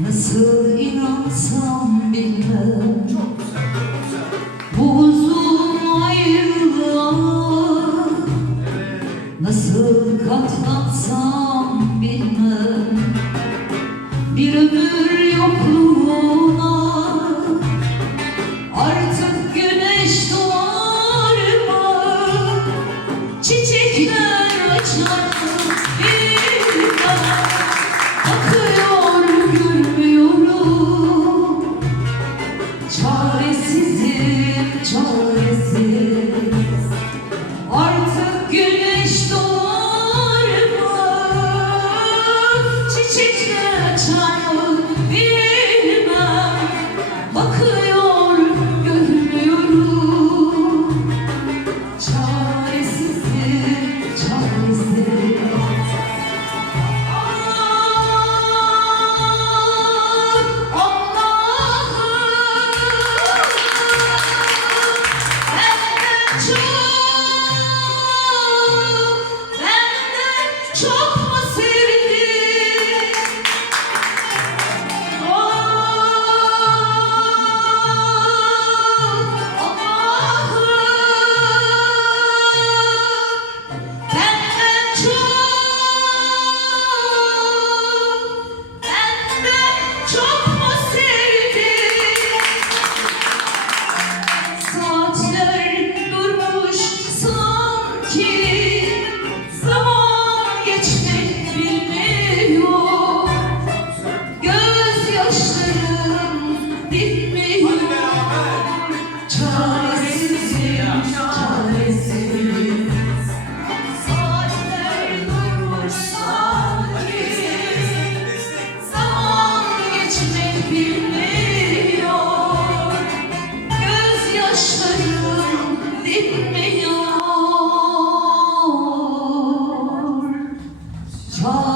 Nasıl inansam bilmem. Bu uzun ayrılığa Nasıl katlansam bilmem. Bir ömür yokluğu 说。Señor. Yo